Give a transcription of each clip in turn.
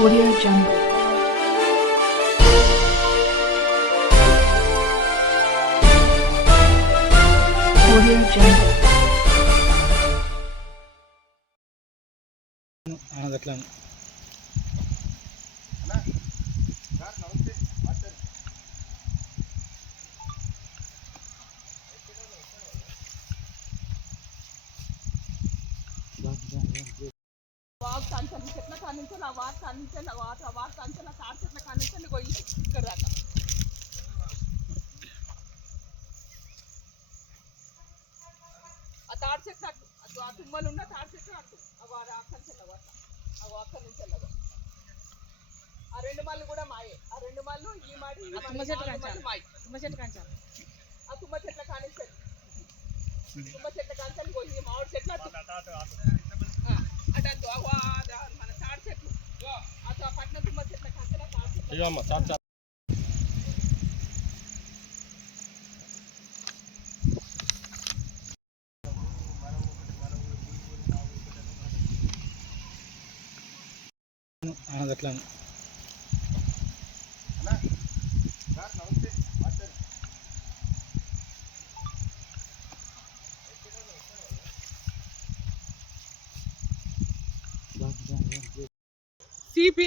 Audio Jungle. Audio Jungle. Walk కంచెలు చెట్ల కానించి నా వాక్ కానించి నా వాక్ కంచె నా తాడి చెట్ల కానించి నీకు ఇక్కడ దాకా ఆ తాడి చెట్లు అటు ఆ తుమ్మలు ఉన్న తాడి చెట్లు అటు ఆ కంచెల అక్కడి నుంచి వెళ్ళగా ఆ రెండు మళ్ళు కూడా మాయే ఆ రెండు మళ్ళు ఈ మాడి తుమ్మ చెట్లు మాయి తుమ్మ చెట్ల కంచాలి ఆ తుమ్మ చెట్ల కానించాలి తుమ్మ చెట్ల కానించాలి ఈ మామిడి చెట్లు అటు మన తాడి చెట్లు అటు పట్న తుమ్మ చెట్ల కంచెల తాడి చెట్లు అట్లా సిపి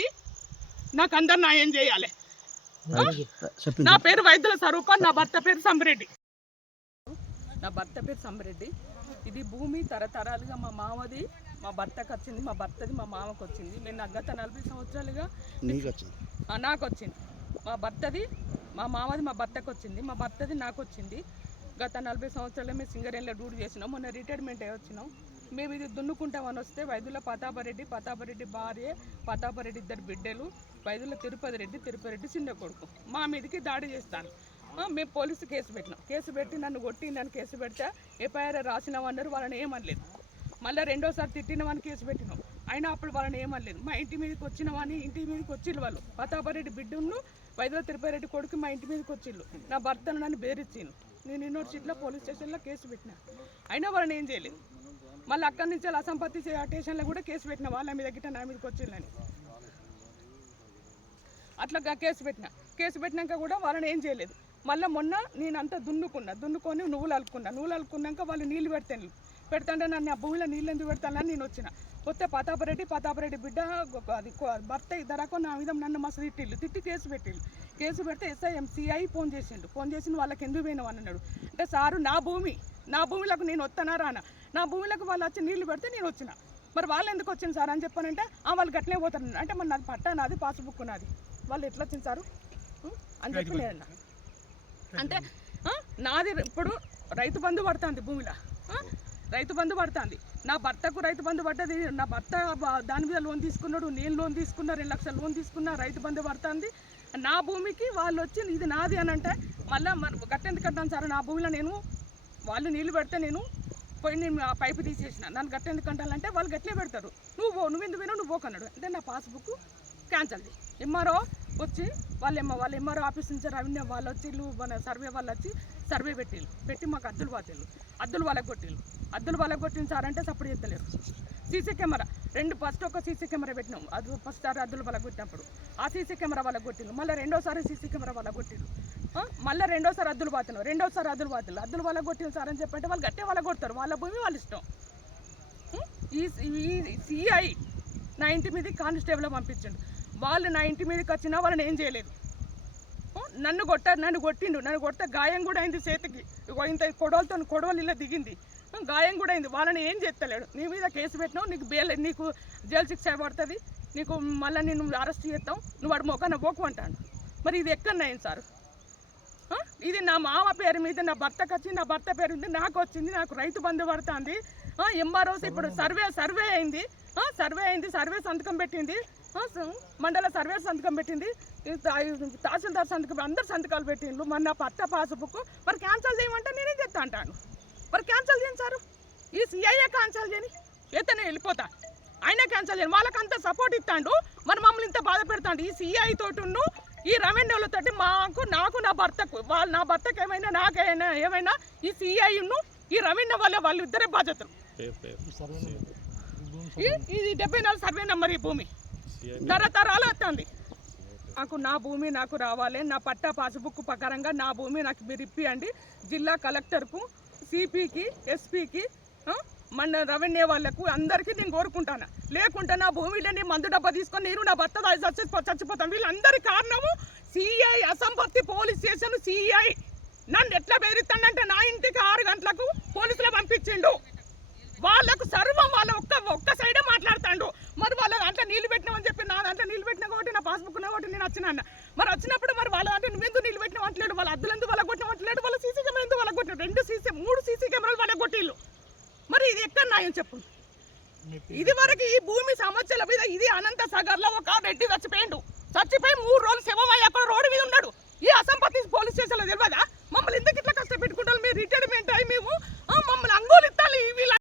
నాకు అందరు న్యాయం చేయాలి. నా పేరు వైద్యుల స్వరూప, నా భర్త పేరు సంబరెడ్డి. ఇది భూమి తరతరాలుగా మా మామది మా భర్తకు వచ్చింది, మా భర్తది మా మామకు వచ్చింది. నేను గత 40 సంవత్సరాలుగా నాకు వచ్చింది. మా భర్తది మా మామది మా భర్తకు వచ్చింది, మా భర్తది నాకు వచ్చింది. గత 40 సంవత్సరాలు మేము సింగరేణిలో డ్యూటీ చేసినాం. మొన్న రిటైర్మెంట్ అయ్యి వచ్చినాం. మేము ఇది దున్నుకుంటామని వస్తే వైద్యుల ప్రతాపరెడ్డి భార్య, ప్రతాపరెడ్డి ఇద్దరు బిడ్డలు, వైద్యుల తిరుపతి రెడ్డి చిన్న కొడుకు మా మీదకి దాడి చేస్తాను. మేము పోలీసు కేసు పెట్టినాం. కేసు పెట్టి నన్ను కొట్టి నన్ను కేసు పెడితే ఎఫ్ఐఆర్ రాసినామన్నారు. వాళ్ళని ఏమనలేదు. మళ్ళీ రెండోసారి తిట్టినవని కేసు పెట్టినాం. అయినా అప్పుడు వాళ్ళని ఏమనలేదు. మా ఇంటి మీదకి వచ్చినవని ఇంటి మీదకి వచ్చిళ్ళు వాళ్ళు. ప్రతాపరెడ్డి బిడ్డను వైద్యుల తిరుపతి రెడ్డి కొడుకు మా ఇంటి మీదకి వచ్చిళ్ళు. నా భర్తను నన్ను బేరిచ్చాను. నేను యూనివర్సిటీలో పోలీస్ స్టేషన్లో కేసు పెట్టినా. అయినా వాళ్ళని ఏం చేయలేదు. మళ్ళీ అక్కడి నుంచి అసంపత్తి స్టేషన్లో కూడా కేసు పెట్టిన వాళ్ళ మీద గిట్ట నా మీదకి వచ్చిందని అట్లా కేసు పెట్టినాక కూడా వాళ్ళని ఏం చేయలేదు. మళ్ళీ మొన్న నేనంతా దున్నుకొని నువ్వులు అలుకున్నాక వాళ్ళు నీళ్ళు పెడతాంటే నన్ను ఆ భూమిలో నీళ్ళు ఎందుకు పెడతానని నేను వచ్చిన. వస్తే ప్రతాపరెడ్డి బిడ్డ అది భర్త ఇద్దరాకో నా మీద నన్ను మస్తు తిట్టి కేసు పెడితే SIMCI ఫోన్ చేసి వాళ్ళకి ఎందుకు పోయినావు అని అన్నాడు. అంటే సారు నా భూమిలకు నేను వస్తానా రానా, నా భూమిలకు వాళ్ళు వచ్చి నీళ్లు పెడితే నేను వచ్చిన. మరి వాళ్ళు ఎందుకు వచ్చింది సార్ అని చెప్పానంటే వాళ్ళు గట్లనే పోతారు. అంటే మరి నాది పట్టా నాది పాస్బుక్ నాది, వాళ్ళు ఎట్లా వచ్చింది సారు అని చెప్పి నేను అంటే నాది ఇప్పుడు రైతు బంధు పడుతుంది భూమిలో, రైతు బంధు పడుతుంది. నా భర్తకు రైతు బంధు పడ్డది. నా భర్త దాని మీద లోన్ తీసుకున్నాడు, నేను లోన్ తీసుకున్నా, 2 లక్షలు లోన్ తీసుకున్నా, రైతు బంధు పడుతుంది. నా భూమికి వాళ్ళు వచ్చి ఇది నాది అని అంటే మళ్ళీ గట్టెందుకు కట్టాను సార్, నా భూమిలో వాళ్ళు నీళ్ళు పెడితే నేను ఆ పైపు తీసేసిన, నన్ను గట్టెందుకు కంటాలంటే వాళ్ళు గట్లే పెడతారు. నువ్వు ఎందుకు పోయినావు, నువ్వు పోకన్నాడు. అంటే నా పాస్బుక్ క్యాన్సల్ చేయి. ఎంఆర్ఓ వచ్చి వాళ్ళ ఎంఆర్ఓ ఆఫీస్ నుంచి రెవెన్యూ వాళ్ళు వచ్చి మన సర్వే వాళ్ళు వచ్చి సర్వే పెట్టి మాకు అద్దులు వాళ్ళకి కొట్టింది సార్ అంటే సపోర్ట్ చేస్తలేరు. సీసీ కెమెరా ఫస్ట్ ఒక సీసీ కెమెరా పెట్టినాం. అది ఫస్ట్ సారి అద్దులు వాళ్ళకి కొట్టినప్పుడు ఆ సీసీ కెమెరా వాళ్ళకి కొట్టిండు. మళ్ళీ రెండోసారి సీసీ కెమెరా వాళ్ళకి కొట్టిండు. మళ్ళీ రెండోసారి అద్దులు వాళ్ళకి కొట్టింది సార్ అని చెప్పంటే వాళ్ళు గట్టే వాళ్ళకి కొడతారు. వాళ్ళ భూమి వాళ్ళ ఇష్టం. ఈ సిఐ నా ఇంటి మీదకి కానిస్టేబుల్ పంపించండు. వాళ్ళు నా ఇంటి మీదకి వచ్చినా వాళ్ళని ఏం చేయలేదు. నన్ను కొడితే గాయం కూడా అయింది చేతికి. ఇంత కొడవలు ఇలా దిగింది, గాయం కూడా అయింది. వాళ్ళని ఏం చేస్తలేడు. నీ మీద కేసు పెట్టినావు, నీకు జైలు శిక్ష పడుతుంది, నీకు మళ్ళీ నేను అరెస్ట్ చేస్తాం, నువ్వు వాడు మొక్కన పోకు అంటాను. మరి ఇది ఎక్కడైంది సార్? ఇది నా మామ పేరు మీద నా భర్తకు వచ్చింది, నా భర్త పేరు ఉంది, నాకు వచ్చింది, నాకు రైతు బంధు పడుతుంది. ఎంఆర్ఓస్ ఇప్పుడు సర్వే అయింది, సర్వే సంతకం పెట్టింది, మండల సర్వే సంతకం పెట్టింది, తహసీల్దార్ సంతకం, అందరు సంతకాలు పెట్టిండ్రు. మరి నా పట్ట పాస్బుక్ మరి క్యాన్సల్ చేయమంటే నేనేం చెప్తా అంటాను. మరి క్యాన్సల్ చేయండి సార్, ఈ సిఐఏ క్యాన్సల్ చేయని ఎత్తనే వెళ్ళిపోతా. అయినా క్యాన్సల్ చేయను. వాళ్ళకంతా సపోర్ట్ ఇస్తాడు, మరి మమ్మల్ని ఇంత బాధ పెడతాడు. ఈ సిఐ తోటి ఈ రెవెన్యూలతో నాకు నా భర్తకు నా భర్తకు ఏమైనా నాకైనా ఏమైనా ఈ సిఐను ఈ రెవెన్యూ వాళ్ళు ఇద్దరే బాధ్యతలు. ఇది 74 సర్వే నెంబర్. ఈ భూమి తరతరాలు వస్తుంది. నాకు నా భూమి నాకు రావాలి, నా పట్టా పాస్బుక్ ప్రకారంగా నా భూమి నాకు మీరు ఇప్పియండి. జిల్లా కలెక్టర్కు, సిపికి, ఎస్పీకి, మన రెవెన్యూ వాళ్ళకు అందరికీ నేను కోరుకుంటాను. లేకుంటే నా భూమిలో నీ మందు డబ్బా తీసుకొని నేను నా భర్త చచ్చిపోతాను. వీళ్ళందరి కారణము సిఐ, అసంపత్తి పోలీస్ స్టేషన్ సిఐ నన్ను ఎట్లా బెదిరిస్తానంటే నా ఇంటికి 6 గంటలకు పోలీసులు పంపించిండు. వాళ్ళకు సర్వం వాళ్ళ ఒక్క సైడే మాట్లాడుతాడు. మరి వాళ్ళ దాంట్లో నీళ్ళు పెట్టినామని చెప్పి నా దాంట్లో నీళ్ళు పెట్టినా కాబట్టి నా పాస్బుక్ ఉన్నా కాబట్టి నేను వచ్చినా. మరి వచ్చినప్పుడు మరి వాళ్ళ దాంట్లో నువ్వెందుకు నీళ్ళు పెట్టినా అంటలేడు, వాళ్ళ అద్దులు ఎందుకు వాళ్ళ కొట్టినా అంటలేడు, వాళ్ళ సీసీ కెమెరా ఎందుకు వాళ్ళ కొట్టినాడు, 3 సీసీ కెమెరాలు వాళ్ళ కొట్టిళ్ళు. మరి ఇది ఎక్కడ న్యాయం చెప్పు? ఇది వరకు ఈ భూమి సమస్యల మీద ఇది అనంత సాగర్ లో ఒక రెడ్డి చచ్చిపోయి 3 రోజులు శవమయ్యి అక్కడ రోడ్డు మీద ఉన్నాడు. ఈ అసంపత్తి పోలీస్ స్టేషన్ లో తెలియదా? మమ్మల్ని ఎందుకు ఇట్లా కష్టపెట్టుకుంటారు? మీరు రిటైర్మెంట్ అయ్యి మేము మమ్మల్ని అంగోలు ఇస్తాలి.